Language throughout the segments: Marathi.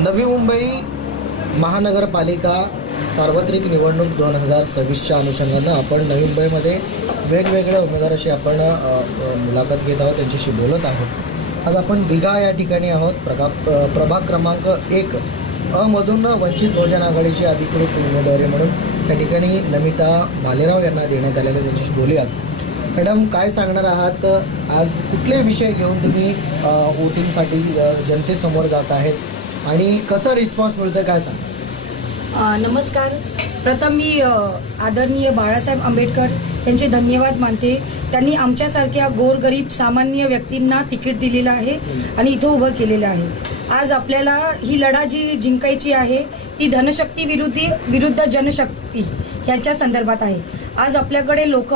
नवी मुंबई महानगरपालिका सार्वत्रिक निवडणूक 2026च्या अनुषंगानं आपण नवी मुंबईमध्ये वेगवेगळ्या उमेदवाराशी आपण मुलाखत घेत आहोत, त्यांच्याशी बोलत आहोत। आज आपण दिघा या ठिकाणी आहोत। प्रभाग क्रमांक 1 अ मधून वंचित बहुजन आघाडीची अधिकृत उमेदवारी म्हणून त्या ठिकाणी नमिता भालेराव यांना देण्यात आलेले, त्यांच्याशी बोलूयात। मॅडम, काय सांगणार आहात? आज कुठले विषय घेऊन तुम्ही वोटिंगसाठी जनतेसमोर जात आहेत आणि कसा रिस्पॉन्स मिळतोय, काय सांगा? नमस्कार। प्रथम मी आदरणीय बाळासाहेब आंबेडकर यांचे धन्यवाद मानते। त्यांनी आमच्यासारख्या गोरगरीब सामान्य व्यक्तींना तिकीट दिलेलं आहे आणि इथं उभं केलेलं आहे। आज आपल्याला ही लढा जी जिंकायची आहे ती धनशक्ती विरुद्ध जनशक्ती ह्याच्या संदर्भात आहे। आज आपल्याकडे लोक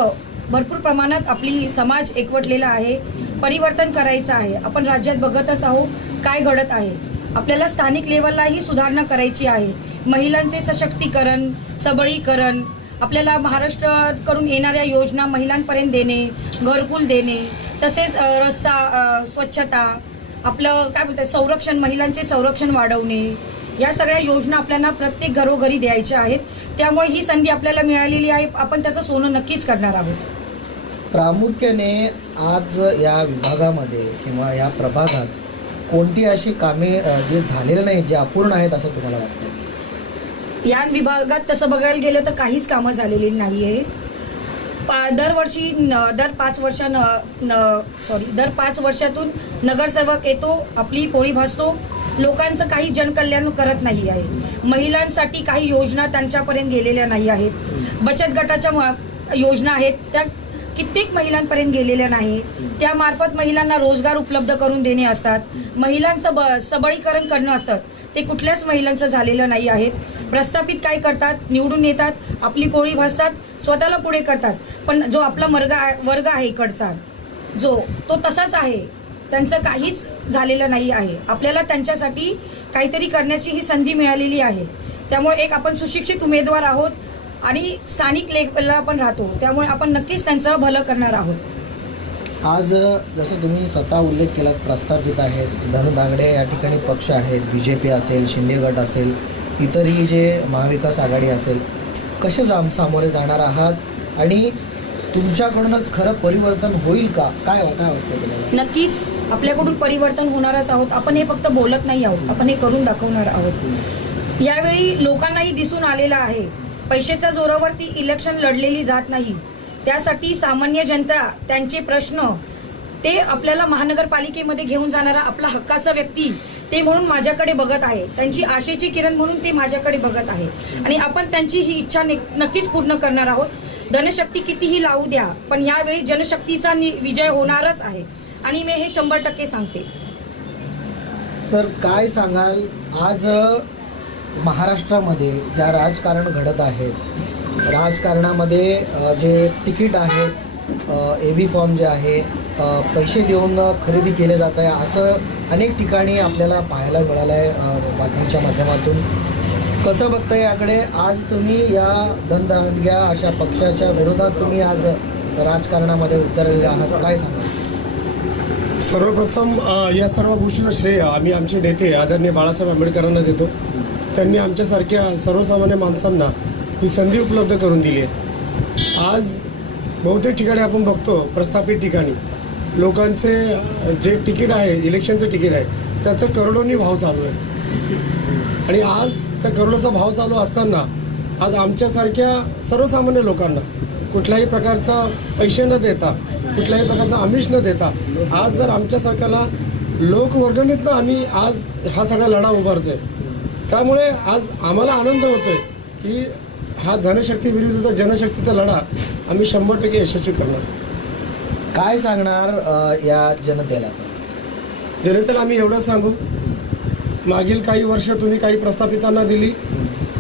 भरपूर प्रमाणात आपली समाज एकवटलेला आहे, परिवर्तन करायचं आहे। आपण राज्यात बघतच आहोत काय घडत आहे। आपल्याला स्थानिक लेवललाही सुधारणा करायची आहे। महिलांचे सशक्तीकरण, सबळीकरण, आपल्याला महाराष्ट्राकडून येणाऱ्या योजना महिलांपर्यंत देणे, घरकुल देणे, तसेच रस्ता स्वच्छता, आपलं काय बोलतात संरक्षण, महिलांचे संरक्षण वाढवणे, या सगळ्या योजना आपल्याला प्रत्येक घरोघरी द्यायच्या आहेत। त्यामुळे ही संधी आपल्याला मिळालेली आहे, आपण त्याचं सोनं नक्कीच करणार आहोत। प्रामुख्याने आज या विभागामध्ये किंवा या प्रभागात कोणती अशी कामे जे झालेले नाही, जे अपूर्ण आहेत असं तुम्हाला वाटतं? या विभागात तसं बघायला गेलं तर काहीच कामं झालेली नाही आहे। दरवर्षी दर 5 वर्षातून नगरसेवक येतो, आपली पोळी भासतो, लोकांचं काही जनकल्याण करत नाही आहे। महिलांसाठी काही योजना त्यांच्यापर्यंत गेलेल्या नाही आहेत। बचत गटाच्या योजना आहेत त्या कित्येक महिलांपर्यंत गेलेल्या नाही। त्यामार्फत महिलांना रोजगार उपलब्ध करून देणे असतात, महिलांचं सबळीकरण करणं असतं, ते कुठल्याच महिलांचं झालेलं नाही आहेत। प्रस्थापित काय करतात, निवडून येतात, आपली पोळी भासतात, स्वतःला पुढे करतात, पण जो आपला वर्ग आहे इकडचा तो तसाच आहे, त्यांचं काहीच झालेलं नाही आहे। आपल्याला त्यांच्यासाठी काहीतरी करण्याची ही संधी मिळालेली आहे। त्यामुळे एक आपण सुशिक्षित उमेदवार आहोत आणि स्थानिक लेवलला आपण राहतो, त्यामुळे आपण नक्कीच त्यांचं भलं करणार आहोत। आज जसं तुम्ही स्वतः उल्लेख केलात, प्रस्थापित आहेत, धनदांगडे या ठिकाणी पक्ष आहेत, BJP असेल, शिंदे गट असेल, इतरही जे महाविकास आघाडी असेल, कसे सामोरे जाणार आहात आणि तुमच्याकडूनच खरं परिवर्तन होईल का? काय वाटतं तुम्हाला? नक्कीच आपल्याकडून परिवर्तन होणारच आहोत। आपण हे फक्त बोलत नाही आहोत, आपण हे करून दाखवणार आहोत। यावेळी लोकांनाही दिसून आलेलं आहे, पैशाच्या जोरावरती इलेक्शन लढलेली जात नाही। त्यासाठी सामान्य जनता त्यांचे प्रश्न ते आपल्याला महानगरपालिकेमध्ये घेऊन जाणारा आपला हक्काचा व्यक्ती ते म्हणून माझ्याकडे बघत आहे, त्यांची आशेची किरण म्हणून ते माझ्याकडे बघत आहे आणि आपण त्यांची ही इच्छा नक्कीच पूर्ण करणार आहोत। धनशक्ती कितीही लावू द्या, पण यावेळी जनशक्तीचा विजय होणारच आहे आणि मी हे 100% सांगते। सर, काय सांगाल आज महाराष्ट्रामध्ये ज्या राजकारण घडत आहेत, राजकारणामध्ये जे तिकीट आहे, AB फॉर्म जे आहे, पैसे देऊन खरेदी केले जात आहे, असं अनेक ठिकाणी आपल्याला पाहायला मिळालं आहे बातमीच्या माध्यमातून। कसं बघताय याकडे? आज तुम्ही या धनदांडग्या अशा पक्षाच्या विरोधात तुम्ही आज राजकारणामध्ये उतरलेले आहात, काय सांगा? सर्वप्रथम या सर्व गोष्टीचं श्रेय आम्ही आमचे नेते आदरणीय बाळासाहेब आंबेडकरांना देतो। त्यांनी आमच्यासारख्या सर्वसामान्य माणसांना ही संधी उपलब्ध करून दिली आहे। आज बहुतेक ठिकाणी आपण बघतो, प्रस्थापित ठिकाणी लोकांचे जे तिकीट आहे, इलेक्शनचं तिकीट आहे, त्याचं करोडोंनी भाव चालू आहे आणि आज त्या करोडोचा भाव चालू असताना आज आमच्यासारख्या सर्वसामान्य लोकांना कुठल्याही प्रकारचा पैसे न देता, कुठल्याही प्रकारचा आमिष न देता, आज जर आमच्यासारख्याला लोकवर्गणीतनं आम्ही आज हा सगळा लढा उभारतोय, त्यामुळे आज आम्हाला आनंद होतोय की हा धनशक्ती विरुद्ध जनशक्तीचा लढा आम्ही 100% यशस्वी करणार। काय सांगणार या जनतेला? जनतेला आम्ही एवढंच सांगू, मागील काही वर्ष तुम्ही काही प्रस्थापितांना दिली,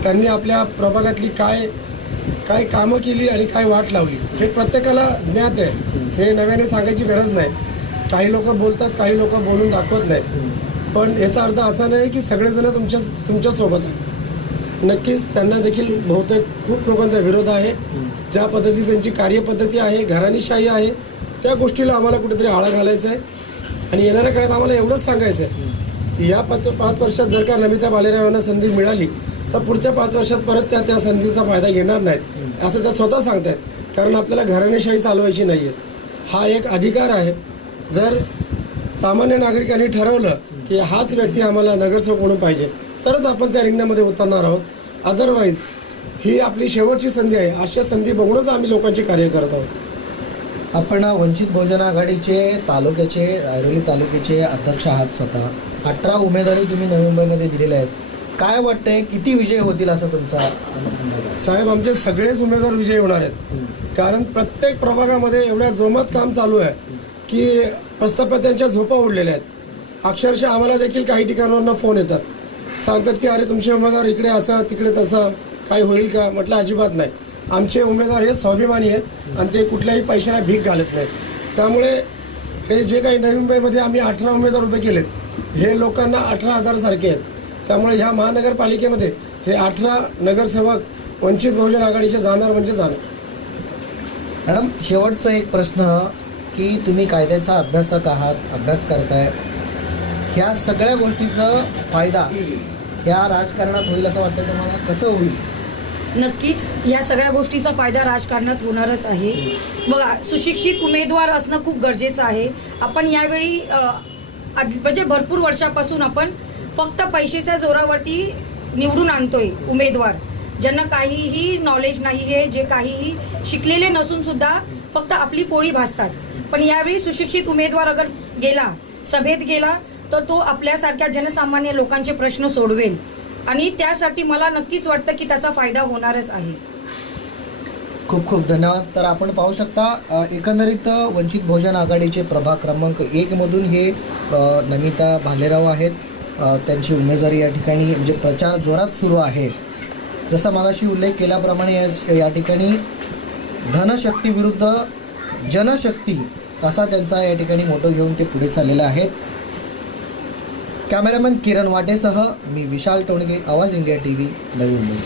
त्यांनी आपल्या प्रभागातली काय कामं केली आणि काय वाट लावली हे प्रत्येकाला ज्ञात आहे, हे नव्याने सांगायची गरज नाही। काही लोक बोलतात, काही लोक बोलून दाखवत नाहीत, पण याचा अर्थ असा नाही की सगळेजण तुमच्यासोबत आहेत। नक्कीच त्यांना देखील बहुतेक खूप लोकांचा विरोध आहे। ज्या पद्धती त्यांची कार्यपद्धती आहे, घराणीशाही आहे, त्या गोष्टीला आम्हाला कुठेतरी आळा घालायचा आहे आणि येणाऱ्या काळात आम्हाला एवढंच सांगायचं आहे या 5 वर्षात जर का नमिता भालेराव यांना संधी मिळाली तर पुढच्या 5 वर्षात परत त्या संधीचा फायदा घेणार नाहीत असं त्या स्वतः सांगतायत. कारण आपल्याला घराणेशाही चालवायची नाही आहे. हा एक अधिकार आहे. जर सामान्य नागरिकांनी ठरवलं की हाच व्यक्ती आम्हाला नगरसेवक म्हणून पाहिजे तरच आपण त्या रिंगणामध्ये उतरणार आहोत. अदरवाईज ही आपली शेवटची संधी आहे. अशा संधी बघूनच आम्ही लोकांचे कार्य करत आहोत. आपण वंचित बहुजन आघाडीचे तालुक्याचे ऐरोली तालुक्याचे अध्यक्ष आहात स्वतः. 18 उमेदवारी तुम्ही नवी मुंबईमध्ये दिलेल्या आहेत. काय वाटतंय किती विजय होतील असं तुमचा अंदाज आहे? साहेब आमचे सगळेच उमेदवार विजयी होणार आहेत. कारण प्रत्येक प्रभागामध्ये एवढ्या जोमात काम चालू आहे की प्रस्थापितांच्या झोपा उडलेल्या आहेत. अक्षरशः आम्हाला देखील काही ठिकाणावरून फोन येतात, सांगतात की अरे तुमचे उमेदवार इकडे असं तिकडे तसं, काय होईल का? म्हटलं अजिबात नाही. आमचे उमेदवार हे स्वाभिमानी आहेत आणि ते कुठल्याही पैशाला भीक घालत नाहीत. त्यामुळे हे जे काही नवी मुंबईमध्ये आम्ही 18 उमेदवार उभे केलेत हे लोकांना 18,000 सारखे आहेत. त्यामुळे ह्या महानगरपालिकेमध्ये हे 18 नगरसेवक वंचित बहुजन आघाडीचे जाणार म्हणजे जाणार. मॅडम, शेवटचा एक प्रश्न की तुम्ही कायद्याचा अभ्यासक आहात, अभ्यास करताय. ह्या सगळ्या गोष्टीचा फायदा ह्या राजकारणात होईल असं वाटतं तुम्हाला? कसं होईल? नक्कीच या सगळ्या गोष्टीचा फायदा राजकारणात होणारच आहे. बघा, सुशिक्षित उमेदवार असणं खूप गरजेचं आहे. आपण यावेळी म्हणजे भरपूर वर्षापासून आपण फक्त पैशाच्या जोरावरती निवडून आणतोय उमेदवार, ज्यांना काहीही नॉलेज नाही आहे, जे काहीही शिकलेले नसून सुद्धा फक्त आपली पोळी भासतात. पण यावेळी सुशिक्षित उमेदवार अगर गेला, सभेत गेला, तर तो आपल्यासारख्या जनसामान्य लोकांचे प्रश्न सोडवेल आणि त्यासाठी मला नक्कीच वाटतं की त्याचा फायदा होणारच आहे. खूप खूप धन्यवाद. तर आपण पाहू शकता एकंदरीत वंचित बहुजन आघाडीचे प्रभाग क्रमांक 1 मधून हे नमिता भालेराव आहेत. त्यांची उमेदवारी या ठिकाणी म्हणजे प्रचार जोरात सुरू आहे. जसा मागाशी उल्लेख केल्याप्रमाणे या ठिकाणी धनशक्ती विरुद्ध जनशक्ती असा त्यांचा या ठिकाणी मोटो घेऊन ते पुढे चाललेले आहेत. कॅमेरामॅन किरण वाटेसह मी विशाल टोणगे, आवाज इंडिया TV, नवी मुंबई.